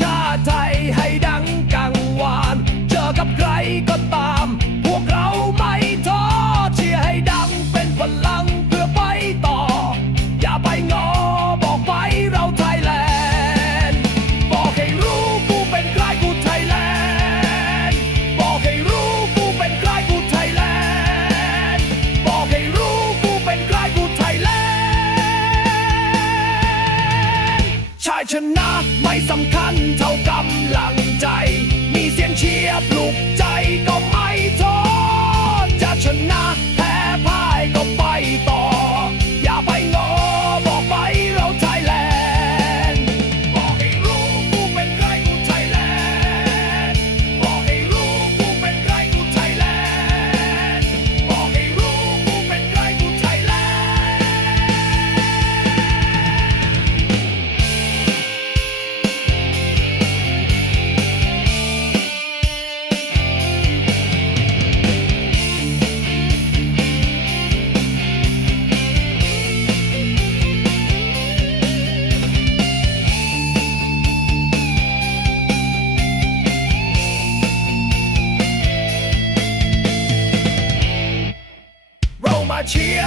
ชาติไทยให้ดังกังวาน เจอกับใครก็ตาม พวกเราไม่ท้อเชียร์ให้ดังเป็นพลังเพื่อไปต่อ อย่าไปงอบอกไปเราไทยแลนด์ บอกให้รู้กูเป็นใครกูไทยแลนด์ บอกให้รู้กูเป็นใครกูไทยแลนด์ บอกให้รู้กูเป็นใครกูไทยแลนด์ชายชนะ สำคัญเท่ากัน เชีย